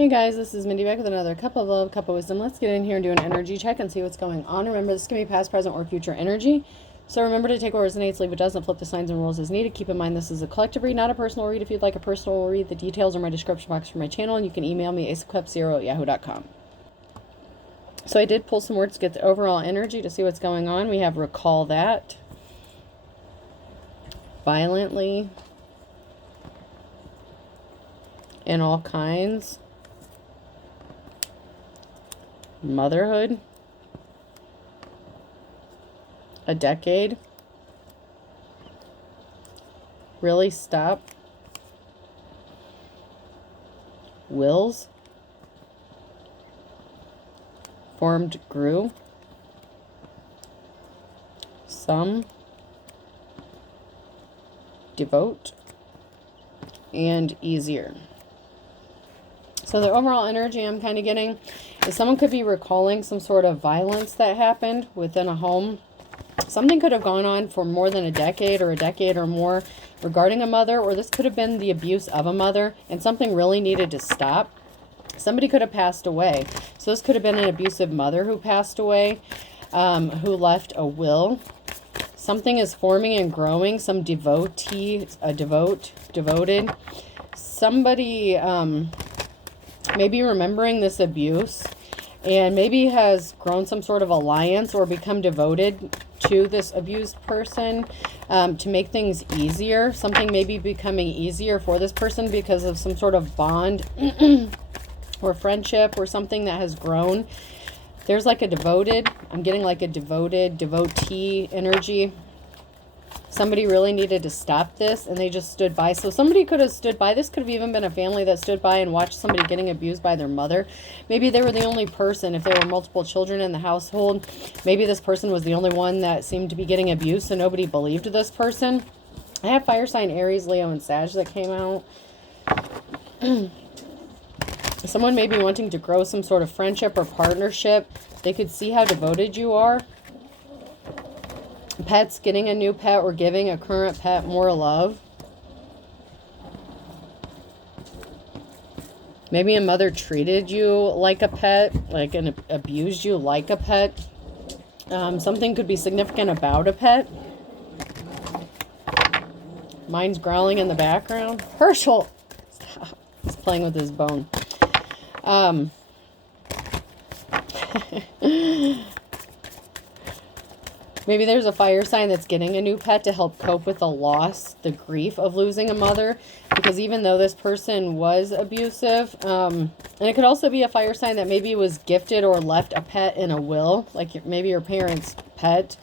Hey guys, this is Mindy back with another cup of love, cup of wisdom. Let's get in here and do an energy check and see what's going on. Remember, this can be past, present, or future energy. So remember to take what resonates, leave what doesn't, flip the signs and rules as needed. Keep in mind this is a collective read, not a personal read. If you'd like a personal read, the details are in my description box for my channel, and you can email me aceofcups0@yahoo.com. So I did pull some words to get the overall energy to see what's going on. We have recall that, violently, in all kinds, motherhood, a decade, really stop, wills, formed, grew, some, devote, and easier. So the overall energy I'm kind of getting is someone could be recalling some sort of violence that happened within a home. Something could have gone on for more than a decade or more regarding a mother, or this could have been the abuse of a mother, and something really needed to stop. Somebody could have passed away. So this could have been an abusive mother who passed away, who left a will. Something is forming and growing, some devoted. Somebody maybe remembering this abuse and maybe has grown some sort of alliance or become devoted to this abused person to make things easier. Something may be becoming easier for this person because of some sort of bond or friendship or something that has grown. There's like a devoted, I'm getting like a devotee energy. Somebody really needed to stop this and they just stood by. So somebody could have stood by. This could have even been a family that stood by and watched somebody getting abused by their mother. Maybe they were the only person. If there were multiple children in the household, maybe this person was the only one that seemed to be getting abused, so nobody believed this person. I have fire sign Aries, Leo, and Sag that came out. Someone may be wanting to grow some sort of friendship or partnership. They could see how devoted you are. Pets, getting a new pet or giving a current pet more love. Maybe a mother treated you like a pet, like and abused you like a pet. Something could be significant about a pet. Mine's growling in the background. Herschel! Stop. He's playing with his bone. Maybe there's a fire sign that's getting a new pet to help cope with the loss, the grief of losing a mother. Because even though this person was abusive, and it could also be a fire sign that maybe was gifted or left a pet in a will, like maybe your parents' pet.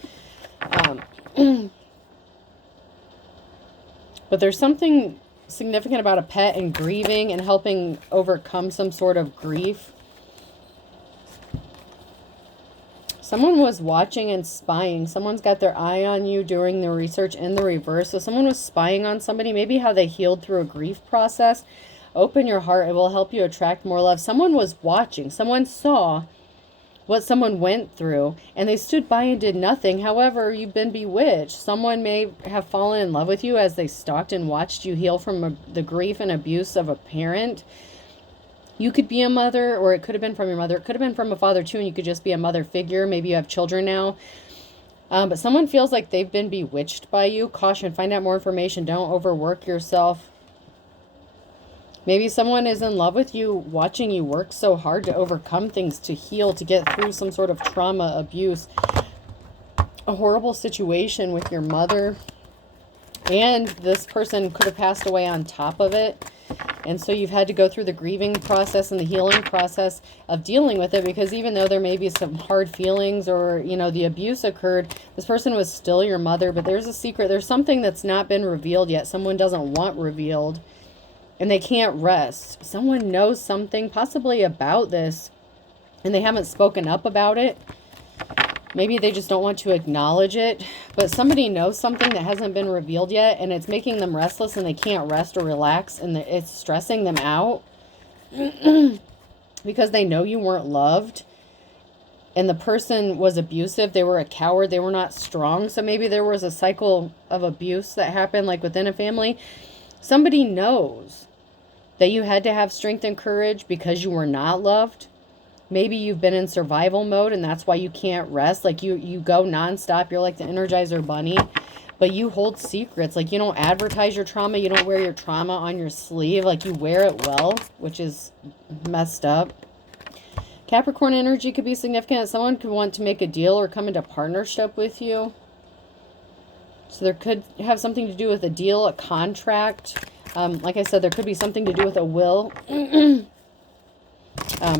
But there's something significant about a pet and grieving and helping overcome some sort of grief. Someone was watching and spying. Someone's got their eye on you during the research in the reverse. So someone was spying on somebody, maybe how they healed through a grief process. Open your heart. It will help you attract more love. Someone was watching. Someone saw what someone went through, and they stood by and did nothing. However, you've been bewitched. Someone may have fallen in love with you as they stalked and watched you heal from the grief and abuse of a parent. You could be a mother, or it could have been from your mother. It could have been from a father too, and you could just be a mother figure. Maybe you have children now. But someone feels like they've been bewitched by you. Caution, find out more information. Don't overwork yourself. Maybe someone is in love with you, watching you work so hard to overcome things, to heal, to get through some sort of trauma, abuse, a horrible situation with your mother. And this person could have passed away on top of it. And so you've had to go through the grieving process and the healing process of dealing with it, because even though there may be some hard feelings or, you know, the abuse occurred, this person was still your mother. But there's a secret. There's something that's not been revealed yet. Someone doesn't want revealed, and they can't rest. Someone knows something possibly about this, and they haven't spoken up about it. Maybe they just don't want to acknowledge it, but somebody knows something that hasn't been revealed yet, and it's making them restless, and they can't rest or relax, and it's stressing them out because they know you weren't loved, and the person was abusive. They were a coward. They were not strong. So maybe there was a cycle of abuse that happened, like within a family. Somebody knows that you had to have strength and courage because you were not loved. Maybe you've been in survival mode and that's why you can't rest. Like you go nonstop. You're like the Energizer Bunny, but you hold secrets. Like you don't advertise your trauma. You don't wear your trauma on your sleeve. Like you wear it well, which is messed up. Capricorn energy could be significant. Someone could want to make a deal or come into partnership with you. So there could have something to do with a deal, a contract. Like I said, there could be something to do with a will.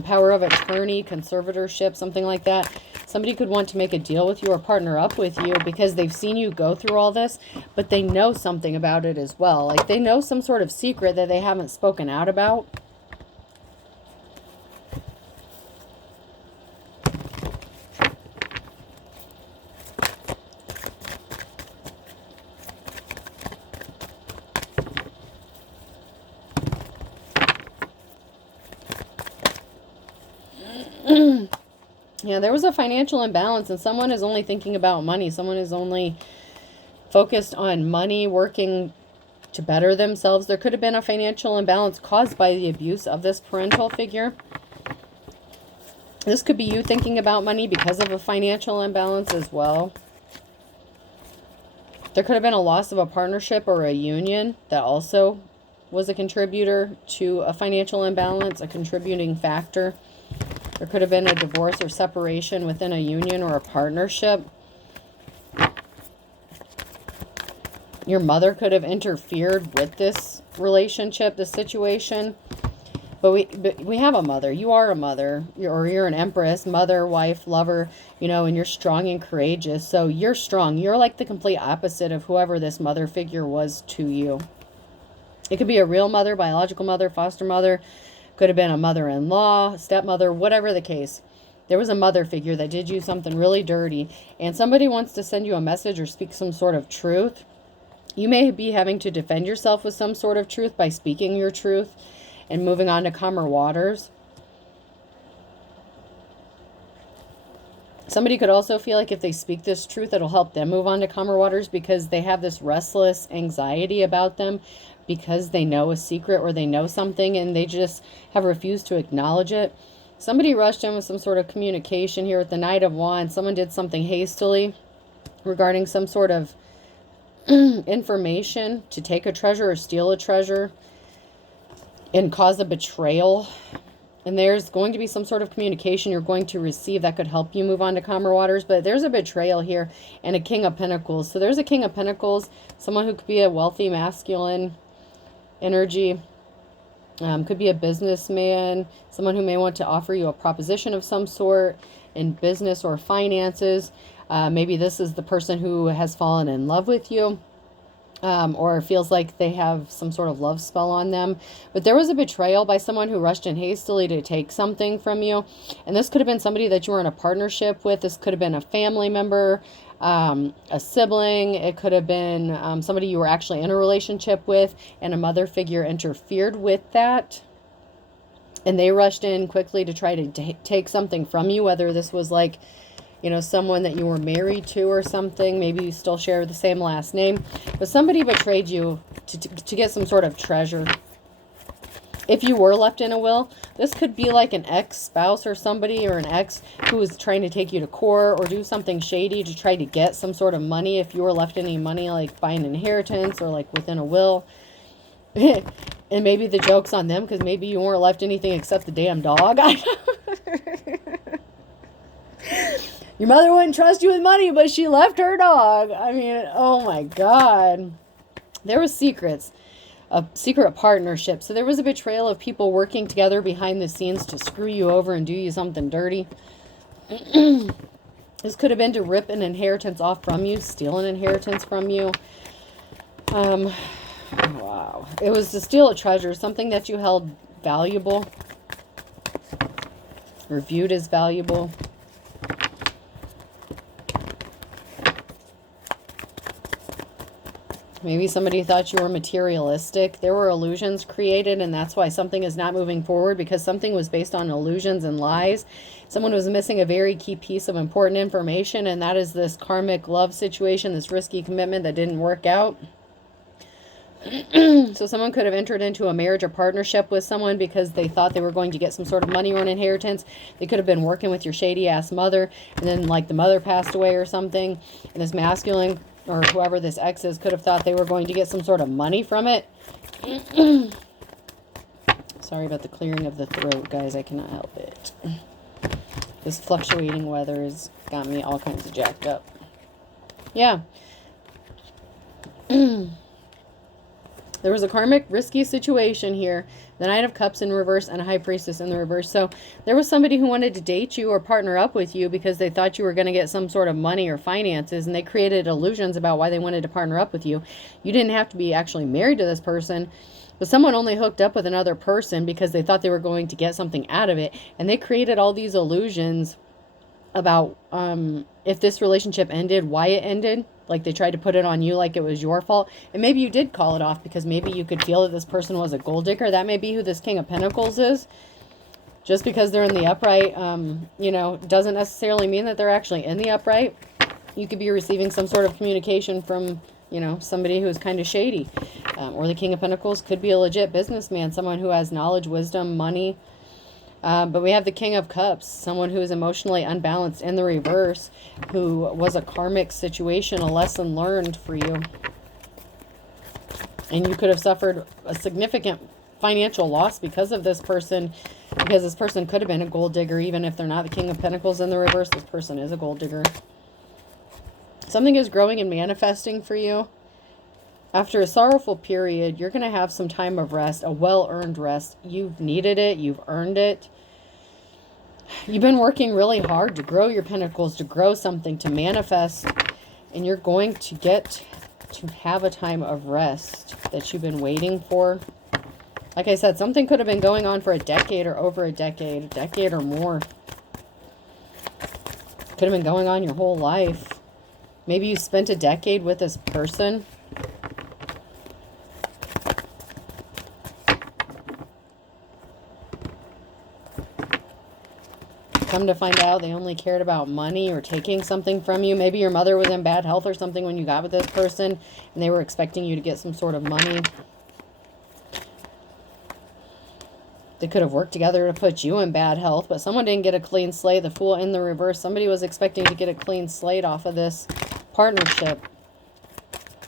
Power of attorney, conservatorship, something like that. Somebody could want to make a deal with you or partner up with you because they've seen you go through all this, but they know something about it as well. Like they know some sort of secret that they haven't spoken out about. Yeah, there was a financial imbalance and someone is only thinking about money. Someone is only focused on money, working to better themselves. There could have been a financial imbalance caused by the abuse of this parental figure. This could be you thinking about money because of a financial imbalance as well. There could have been a loss of a partnership or a union that also was a contributor to a financial imbalance, a contributing factor. There could have been a divorce or separation within a union or a partnership. Your mother could have interfered with this relationship, this situation. But we have a mother. You are a mother. You're an empress, mother, wife, lover, you know, and you're strong and courageous. So you're strong. You're like the complete opposite of whoever this mother figure was to you. It could be a real mother, biological mother, foster mother. Could have been a mother-in-law, stepmother, whatever the case. There was a mother figure that did you something really dirty. And somebody wants to send you a message or speak some sort of truth. You may be having to defend yourself with some sort of truth by speaking your truth and moving on to calmer waters. Somebody could also feel like if they speak this truth, it'll help them move on to calmer waters because they have this restless anxiety about them because they know a secret or they know something and they just have refused to acknowledge it. Somebody rushed in with some sort of communication here with the Knight of Wands. Someone did something hastily regarding some sort of information to take a treasure or steal a treasure and cause a betrayal. And there's going to be some sort of communication you're going to receive that could help you move on to calmer waters. But there's a betrayal here and a King of Pentacles. So there's a King of Pentacles, someone who could be a wealthy masculine energy. Could be a businessman, someone who may want to offer you a proposition of some sort in business or finances. Maybe this is the person who has fallen in love with you. Or feels like they have some sort of love spell on them. But there was a betrayal by someone who rushed in hastily to take something from you. And this could have been somebody that you were in a partnership with. This could have been a family member, a sibling. It could have been somebody you were actually in a relationship with, and a mother figure interfered with that. And they rushed in quickly to try to take something from you, whether this was like, you know, someone that you were married to or something. Maybe you still share the same last name. But somebody betrayed you to get some sort of treasure. If you were left in a will, this could be like an ex-spouse or somebody or an ex who is trying to take you to court or do something shady to try to get some sort of money. If you were left any money, like by an inheritance or like within a will. And maybe the joke's on them because maybe you weren't left anything except the damn dog. Your mother wouldn't trust you with money, but she left her dog. I mean, oh my God. There was secrets, a secret partnership. So there was a betrayal of people working together behind the scenes to screw you over and do you something dirty. This could have been to rip an inheritance off from you, steal an inheritance from you. Wow. It was to steal a treasure, something that you held valuable or viewed as valuable. Maybe somebody thought you were materialistic. There were illusions created, and that's why something is not moving forward, because something was based on illusions and lies. Someone was missing a very key piece of important information, and that is this karmic love situation, this risky commitment that didn't work out. So someone could have entered into a marriage or partnership with someone because they thought they were going to get some sort of money or an inheritance. They could have been working with your shady ass mother, and then like the mother passed away or something, and this masculine or whoever this ex is could have thought they were going to get some sort of money from it. Sorry about the clearing of the throat, guys. I cannot help it. This fluctuating weather has got me all kinds of jacked up. Yeah. There was a karmic, risky situation here. The Knight of Cups in reverse and a High Priestess in the reverse. So there was somebody who wanted to date you or partner up with you because they thought you were going to get some sort of money or finances, and they created illusions about why they wanted to partner up with you. You didn't have to be actually married to this person, but someone only hooked up with another person because they thought they were going to get something out of it, and they created all these illusions about if this relationship ended, why it ended. Like they tried to put it on you like it was your fault. And maybe you did call it off because maybe you could feel that this person was a gold digger. That may be who this King of Pentacles is. Just because they're in the upright, you know, doesn't necessarily mean that they're actually in the upright. You could be receiving some sort of communication from, you know, somebody who's kind of shady. Or the King of Pentacles could be a legit businessman, someone who has knowledge, wisdom, money. But we have the King of Cups, someone who is emotionally unbalanced in the reverse, who was a karmic situation, a lesson learned for you. And you could have suffered a significant financial loss because of this person, because this person could have been a gold digger. Even if they're not the King of Pentacles in the reverse, this person is a gold digger. Something is growing and manifesting for you. After a sorrowful period, you're going to have some time of rest, a well-earned rest. You've needed it. You've earned it. You've been working really hard to grow your pentacles, to grow something, to manifest. And you're going to get to have a time of rest that you've been waiting for. Like I said, something could have been going on for a decade or over a decade or more. Could have been going on your whole life. Maybe you spent a decade with this person. Come to find out they only cared about money or taking something from you. Maybe your mother was in bad health or something when you got with this person, and they were expecting you to get some sort of money. They could have worked together to put you in bad health, but someone didn't get a clean slate. The Fool in the reverse. Somebody was expecting to get a clean slate off of this partnership.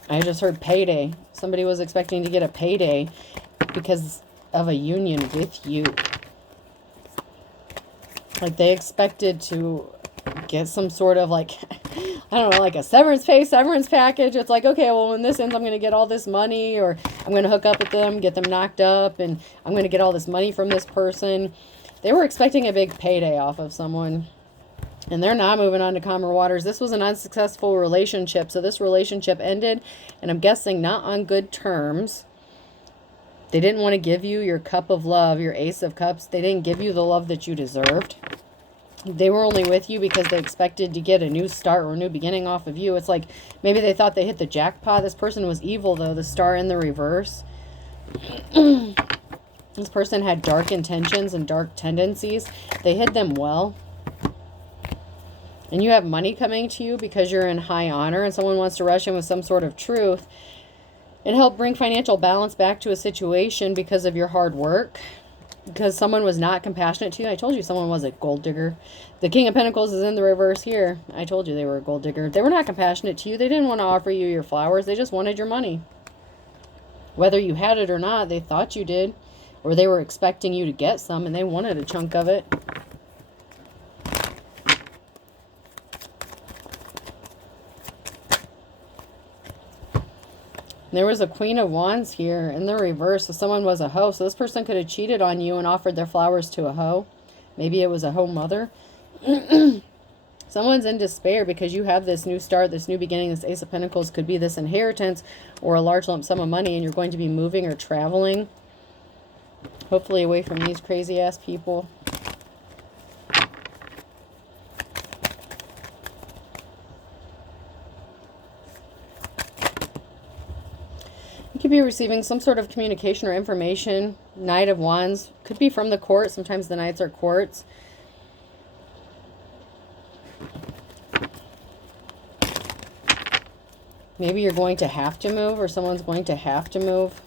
I just heard payday. Somebody was expecting to get a payday because of a union with you. Like they expected to get some sort of like, I don't know, like a severance package. It's like, okay, well, when this ends, I'm going to get all this money, or I'm going to hook up with them, get them knocked up, and I'm going to get all this money from this person. They were expecting a big payday off of someone, and they're not moving on to calmer waters. This was an unsuccessful relationship, so this relationship ended, and I'm guessing not on good terms. They didn't want to give you your cup of love, your Ace of Cups. They didn't give you the love that you deserved. They were only with you because they expected to get a new start or a new beginning off of you. It's like maybe they thought they hit the jackpot. This person was evil, though. The Star in the reverse. This person had dark intentions and dark tendencies. They hid them well. And you have money coming to you because you're in high honor, and someone wants to rush in with some sort of truth and help bring financial balance back to a situation because of your hard work. Because someone was not compassionate to you. I told you someone was a gold digger. The King of Pentacles is in the reverse here. I told you they were a gold digger. They were not compassionate to you. They didn't want to offer you your flowers. They just wanted your money. Whether you had it or not, they thought you did. Or they were expecting you to get some, and they wanted a chunk of it. There was a Queen of Wands here in the reverse. So someone was a hoe. So this person could have cheated on you and offered their flowers to a hoe. Maybe it was a hoe mother. Someone's in despair because you have this new start, this new beginning. This Ace of Pentacles could be this inheritance or a large lump sum of money, and you're going to be moving or traveling. Hopefully away from these crazy ass people. You could be receiving some sort of communication or information. Knight of Wands. Could be from the court. Sometimes the knights are courts. Maybe you're going to have to move, or someone's going to have to move.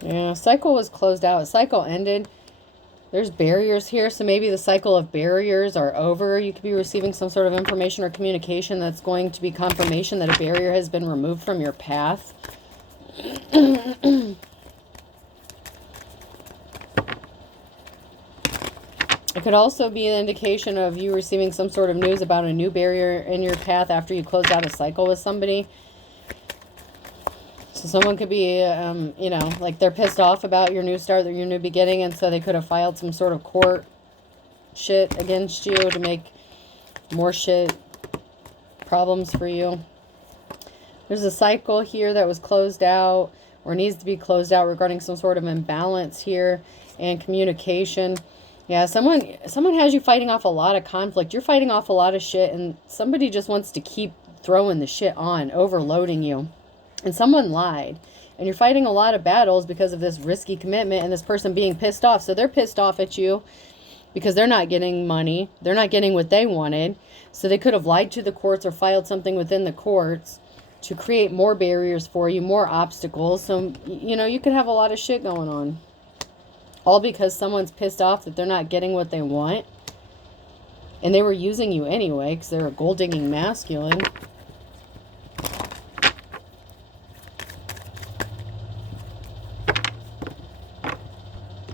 Yeah, cycle was closed out. Cycle ended. There's barriers here, so maybe the cycle of barriers are over. You could be receiving some sort of information or communication that's going to be confirmation that a barrier has been removed from your path. It could also be an indication of you receiving some sort of news about a new barrier in your path after you closed out a cycle with somebody. So someone could be, you know, like they're pissed off about your new start, your new beginning, and so they could have filed some sort of court shit against you to make more shit problems for you. There's a cycle here that was closed out or needs to be closed out regarding some sort of imbalance here and communication. Yeah, someone has you fighting off a lot of conflict. You're fighting off a lot of shit, and somebody just wants to keep throwing the shit on, overloading you. And someone lied. And you're fighting a lot of battles because of this risky commitment and this person being pissed off. So they're pissed off at you because they're not getting money. They're not getting what they wanted. So they could have lied to the courts or filed something within the courts to create more barriers for you, more obstacles. So, you know, you could have a lot of shit going on. All because someone's pissed off that they're not getting what they want. And they were using you anyway because they're a gold-digging masculine.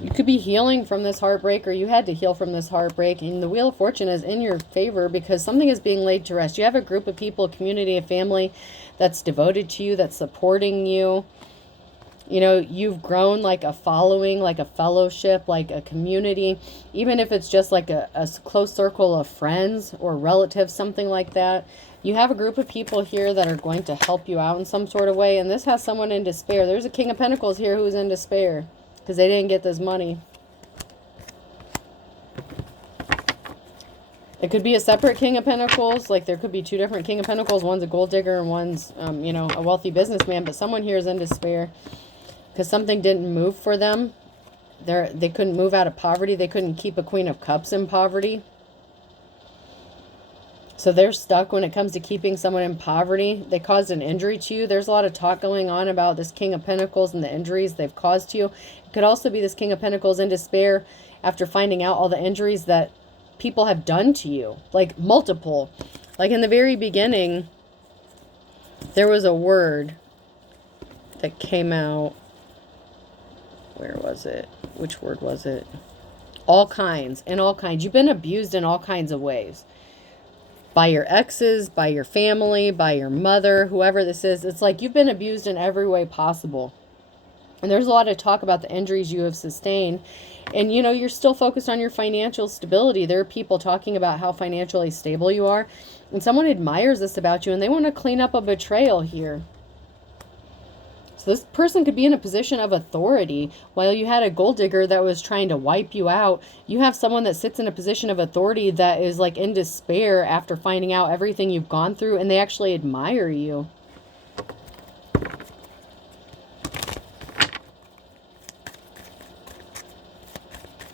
You could be healing from this heartbreak, or you had to heal from this heartbreak. And the Wheel of Fortune is in your favor because something is being laid to rest. You have a group of people, a community, a family that's devoted to you, that's supporting you. You know, you've grown like a following, like a fellowship, like a community, even if it's just like a close circle of friends or relatives, something like that. You have a group of people here that are going to help you out in some sort of way. And this has someone in despair. There's a King of Pentacles here who's in despair because they didn't get this money. It could be a separate King of Pentacles. Like there could be two different King of Pentacles. One's a gold digger and one's, you know, a wealthy businessman. But someone here is in despair because something didn't move for them. They couldn't move out of poverty. They couldn't keep a Queen of Cups in poverty. So they're stuck when it comes to keeping someone in poverty. They caused an injury to you. There's a lot of talk going on about this King of Pentacles and the injuries they've caused to you. It could also be this King of Pentacles in despair after finding out all the injuries that people have done to you. Like multiple. Like in the very beginning, there was a word that came out. Where was it? Which word was it? All kinds. In all kinds. You've been abused in all kinds of ways. By your exes, by your family, by your mother, whoever this is. It's like you've been abused in every way possible. And there's a lot of talk about the injuries you have sustained. And, you know, you're still focused on your financial stability. There are people talking about how financially stable you are. And someone admires this about you. And they want to clean up a betrayal here. So this person could be in a position of authority. While you had a gold digger that was trying to wipe you out, you have someone that sits in a position of authority that is like in despair after finding out everything you've gone through, and they actually admire you.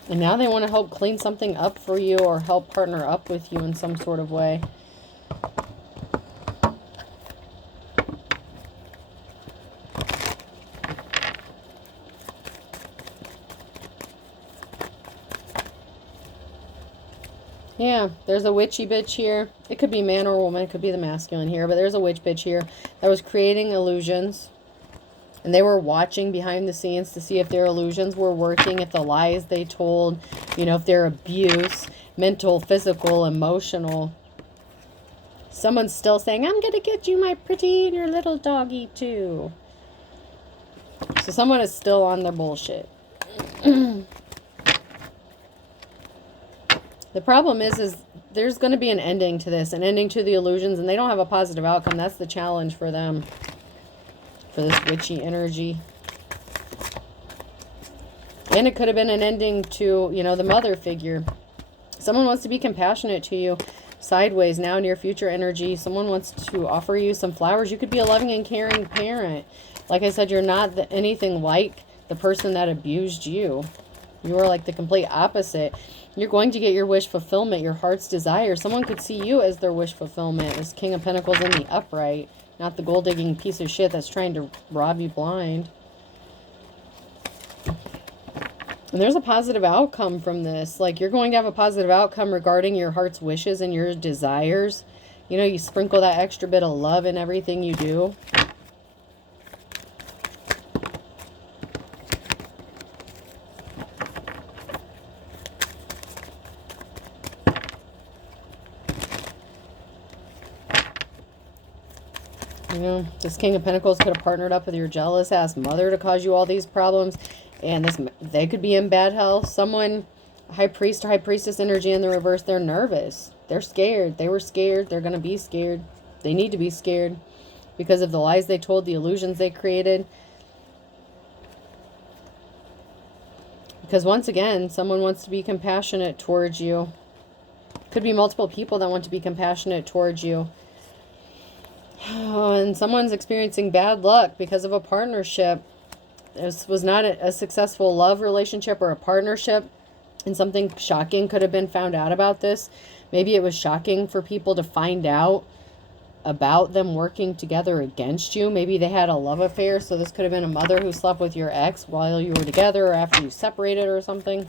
And now they want to help clean something up for you or help partner up with you in some sort of way. Yeah, there's a witchy bitch here. It could be man or woman. It could be the masculine here. But there's a witch bitch here that was creating illusions. And they were watching behind the scenes to see if their illusions were working, if the lies they told, you know, if their abuse, mental, physical, emotional. Someone's still saying, I'm going to get you, my pretty, and your little doggy, too. So someone is still on their bullshit. The problem is there's going to be an ending to this, an ending to the illusions, and they don't have a positive outcome. That's the challenge for them, for this witchy energy. And it could have been an ending to, you know, the mother figure. Someone wants to be compassionate to you. Sideways, now near future energy. Someone wants to offer you some flowers. You could be a loving and caring parent. Like I said, you're not anything like the person that abused you. You are like the complete opposite. You're going to get your wish fulfillment, your heart's desire. Someone could see you as their wish fulfillment. This King of Pentacles in the upright, not the gold-digging piece of shit that's trying to rob you blind. And there's a positive outcome from this. Like, you're going to have a positive outcome regarding your heart's wishes and your desires. You know, you sprinkle that extra bit of love in everything you do. You know, this King of Pentacles could have partnered up with your jealous-ass mother to cause you all these problems. And they could be in bad health. Someone, High Priest or High Priestess energy in the reverse, they're nervous. They're scared. They were scared. They're going to be scared. They need to be scared because of the lies they told, the illusions they created. Because once again, someone wants to be compassionate towards you. Could be multiple people that want to be compassionate towards you. Oh, and someone's experiencing bad luck because of a partnership. This was not a successful love relationship or a partnership. And something shocking could have been found out about this. Maybe it was shocking for people to find out about them working together against you. Maybe they had a love affair. So this could have been a mother who slept with your ex while you were together or after you separated or something.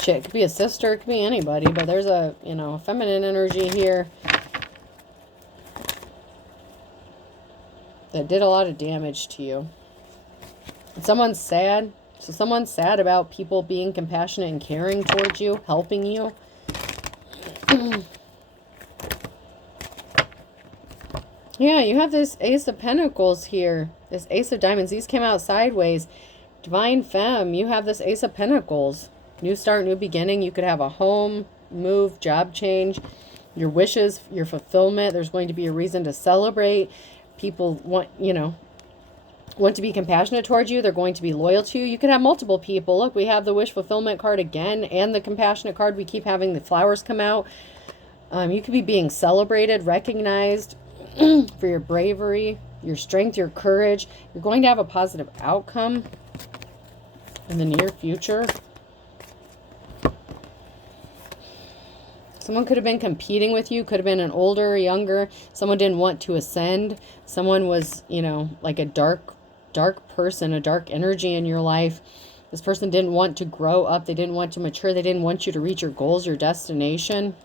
Shit, it could be a sister. It could be anybody. But there's a, you know, feminine energy here that did a lot of damage to you. And someone's sad. So someone's sad about people being compassionate and caring towards you, helping you. Yeah, you have this Ace of Pentacles here. This Ace of Diamonds. These came out sideways. Divine Femme. You have this Ace of Pentacles. New start, new beginning. You could have a home, move, job change. Your wishes, your fulfillment. There's going to be a reason to celebrate. People want, you know, want to be compassionate towards you. They're going to be loyal to you. You could have multiple people. Look, we have the wish fulfillment card again and the compassionate card. We keep having the flowers come out. You could be being celebrated, recognized for your bravery, your strength, your courage. You're going to have a positive outcome in the near future. Someone could have been competing with you. Could have been an older, younger. Someone didn't want to ascend. Someone was, you know, like a dark person, a dark energy in your life. This person didn't want to grow up. They didn't want to mature. They didn't want you to reach your goals, your destination.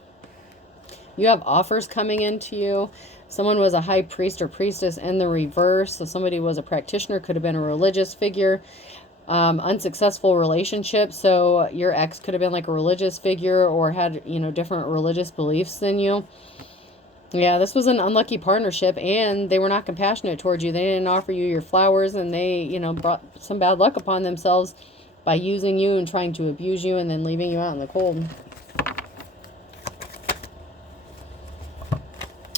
You have offers coming into you. Someone was a high priest or priestess in the reverse. So somebody was a practitioner, could have been a religious figure. Unsuccessful relationship. So your ex could have been like a religious figure or had, you know, different religious beliefs than you. Yeah, this was an unlucky partnership and they were not compassionate towards you. They didn't offer you your flowers and they, you know, brought some bad luck upon themselves by using you and trying to abuse you and then leaving you out in the cold.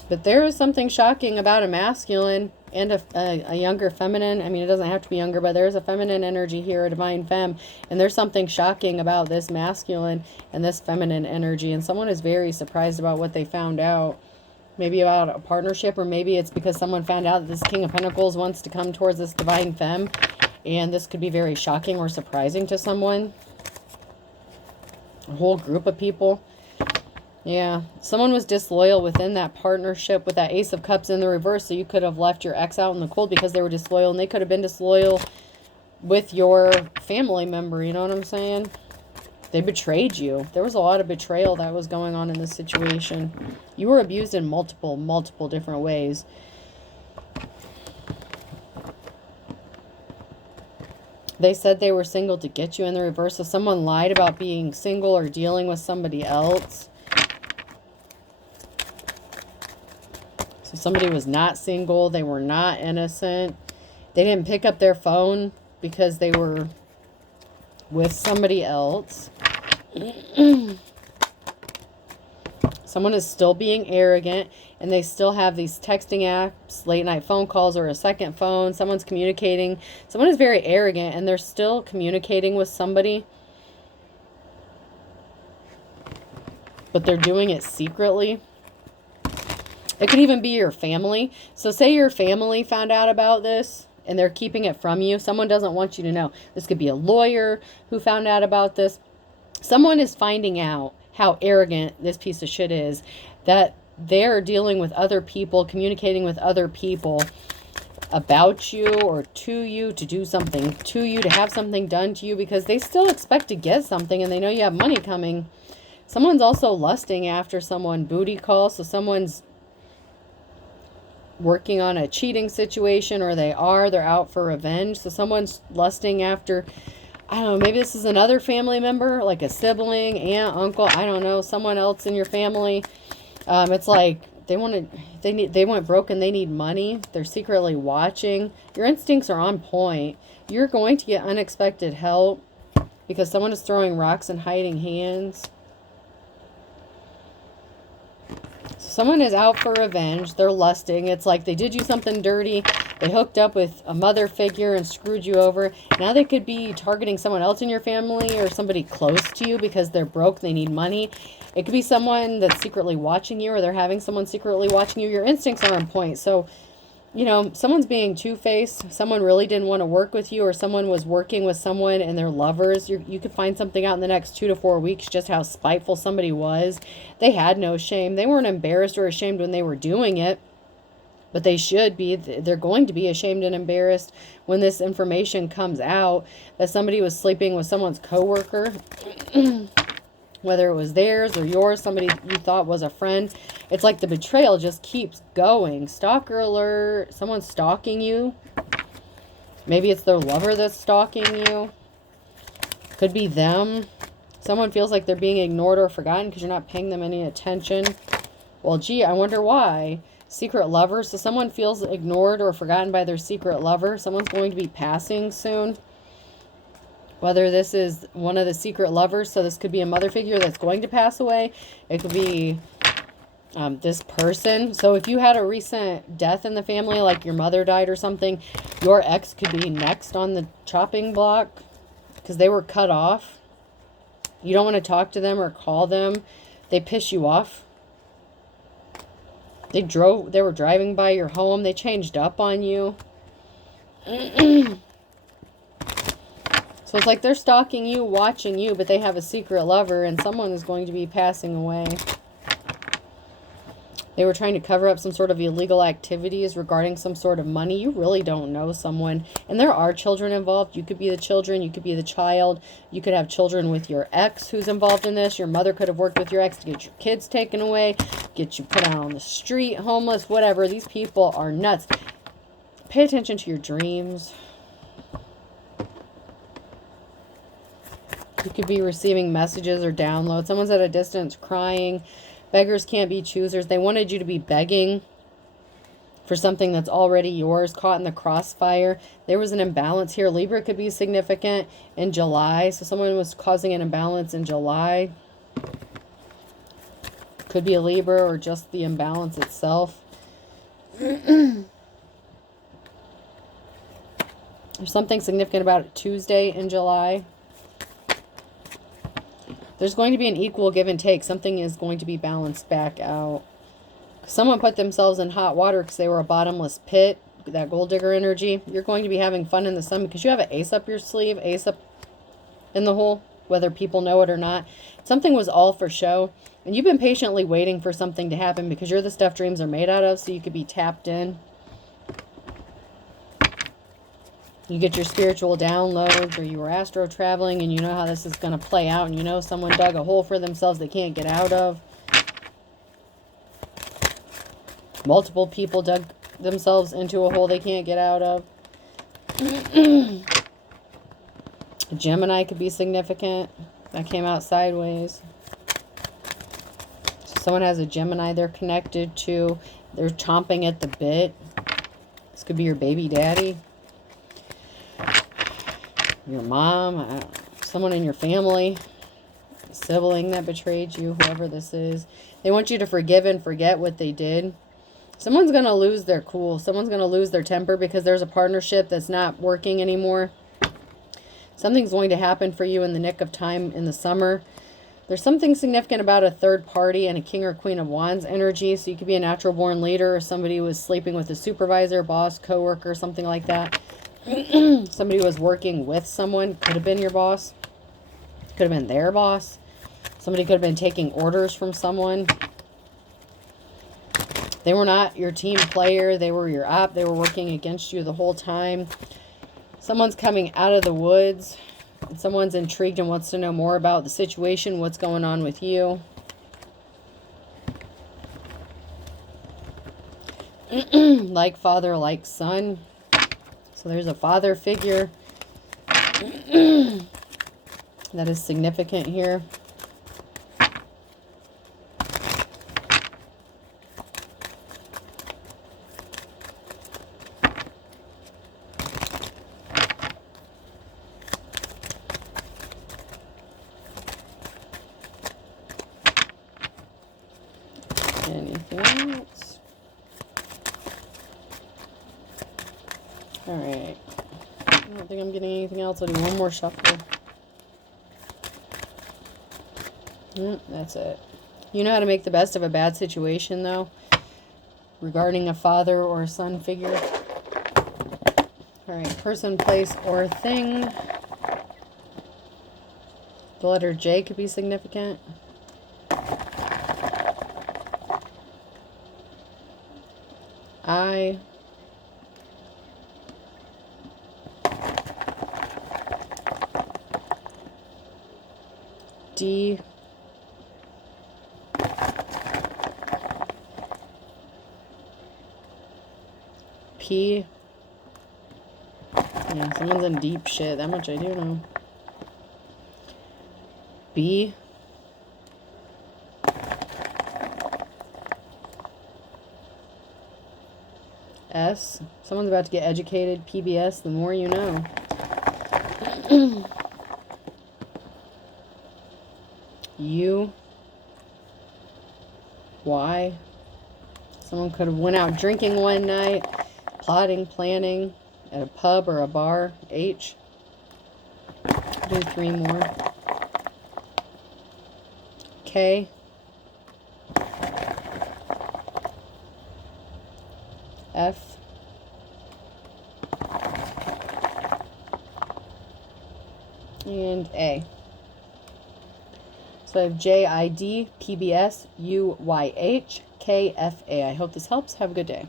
But there is something shocking about a masculine and a younger feminine. I mean, it doesn't have to be younger, but there's a feminine energy here, a divine femme. And there's something shocking about this masculine and this feminine energy. And someone is very surprised about what they found out. Maybe about a partnership, or maybe it's because someone found out that this King of Pentacles wants to come towards this divine femme. And this could be very shocking or surprising to someone. A whole group of people. Yeah, someone was disloyal within that partnership with that Ace of Cups in the reverse. So you could have left your ex out in the cold because they were disloyal. And they could have been disloyal with your family member. You know what I'm saying? They betrayed you. There was a lot of betrayal that was going on in this situation. You were abused in multiple different ways. They said they were single to get you in the reverse. So someone lied about being single or dealing with somebody else. So somebody was not single. They were not innocent. They didn't pick up their phone because they were with somebody else. Someone is still being arrogant and they still have these texting apps, late night phone calls, or a second phone. Someone's communicating. Someone is very arrogant and they're still communicating with somebody, but they're doing it secretly. It could even be your family. So say your family found out about this and they're keeping it from you. Someone doesn't want you to know. This could be a lawyer who found out about this. Someone is finding out how arrogant this piece of shit is, that they're dealing with other people, communicating with other people about you or to you, to do something to you, to have something done to you, because they still expect to get something and they know you have money coming. Someone's also lusting after someone, booty call. So someone's working on a cheating situation, or they're out for revenge. So someone's lusting after, I don't know, maybe this is another family member, like a sibling, aunt, uncle, I don't know, someone else in your family. It's like they went broke and they need money. They're secretly watching. Your instincts are on point. You're going to get unexpected help because someone is throwing rocks and hiding hands. Someone is out for revenge. They're lusting. It's like they did you something dirty. They hooked up with a mother figure and screwed you over. Now they could be targeting someone else in your family or somebody close to you because they're broke. They need money. It could be someone that's secretly watching you, or they're having someone secretly watching you. Your instincts are on point. So, you know, someone's being two-faced. Someone really didn't want to work with you, or someone was working with someone and they're lovers. You could find something out in the next 2 to 4 weeks just how spiteful somebody was. They had no shame. They weren't embarrassed or ashamed when they were doing it, but they should be. They're going to be ashamed and embarrassed when this information comes out that somebody was sleeping with someone's coworker. Whether it was theirs or yours, somebody you thought was a friend. It's like the betrayal just keeps going. Stalker alert. Someone's stalking you. Maybe it's their lover that's stalking you. Could be them. Someone feels like they're being ignored or forgotten because you're not paying them any attention. Well, gee, I wonder why. Secret lover. So someone feels ignored or forgotten by their secret lover. Someone's going to be passing soon. Whether this is one of the secret lovers, so this could be a mother figure that's going to pass away. It could be this person. So if you had a recent death in the family, like your mother died or something, your ex could be next on the chopping block because they were cut off. You don't want to talk to them or call them. They piss you off. They were driving by your home. They changed up on you. So it's like they're stalking you, watching you, but they have a secret lover, and someone is going to be passing away. They were trying to cover up some sort of illegal activities regarding some sort of money. You really don't know someone. And there are children involved. You could be the children. You could be the child. You could have children with your ex who's involved in this. Your mother could have worked with your ex to get your kids taken away, get you put out on the street, homeless, whatever. These people are nuts. Pay attention to your dreams. You could be receiving messages or downloads. Someone's at a distance crying. Beggars can't be choosers. They wanted you to be begging for something that's already yours, caught in the crossfire. There was an imbalance here. Libra could be significant in July. So someone was causing an imbalance in July. Could be a Libra or just the imbalance itself. There's something significant about a Tuesday in July. There's going to be an equal give and take. Something is going to be balanced back out. Someone put themselves in hot water because they were a bottomless pit. That gold digger energy. You're going to be having fun in the sun because you have an ace up your sleeve. Ace up in the hole. Whether people know it or not. Something was all for show. And you've been patiently waiting for something to happen because you're the stuff dreams are made out of. So you could be tapped in. You get your spiritual downloads, or you were astro traveling and you know how this is going to play out, and you know someone dug a hole for themselves they can't get out of. Multiple people dug themselves into a hole they can't get out of. Gemini could be significant. That came out sideways. So someone has a Gemini they're connected to. They're chomping at the bit. This could be your baby daddy. Your mom, someone in your family, a sibling that betrayed you, whoever this is. They want you to forgive and forget what they did. Someone's going to lose their cool. Someone's going to lose their temper because there's a partnership that's not working anymore. Something's going to happen for you in the nick of time in the summer. There's something significant about a third party and a King or Queen of Wands energy. So you could be a natural born leader, or somebody who was sleeping with a supervisor, boss, coworker, something like that. Somebody who was working with someone. Could have been your boss. Could have been their boss. Somebody could have been taking orders from someone. They were not your team player. They were your op. They were working against you the whole time. Someone's coming out of the woods. And someone's intrigued and wants to know more about the situation. What's going on with you. Like father, like son. So there's a father figure. That is significant here. Anything else? All right. I don't think I'm getting anything else. I'll do one more shuffle. That's it. You know how to make the best of a bad situation, though, regarding a father or a son figure. All right. Person, place, or thing. The letter J could be significant. I. D. P. Yeah, someone's in deep shit. That much I do know. B. S. Someone's about to get educated. PBS. The more you know. U. Y. Someone could have went out drinking one night. Plotting, planning. At a pub or a bar. H. Do 3 more. K. F. And A. So I have J, I, D, P, B, S, U, Y, H, K, F, A. I hope this helps. Have a good day.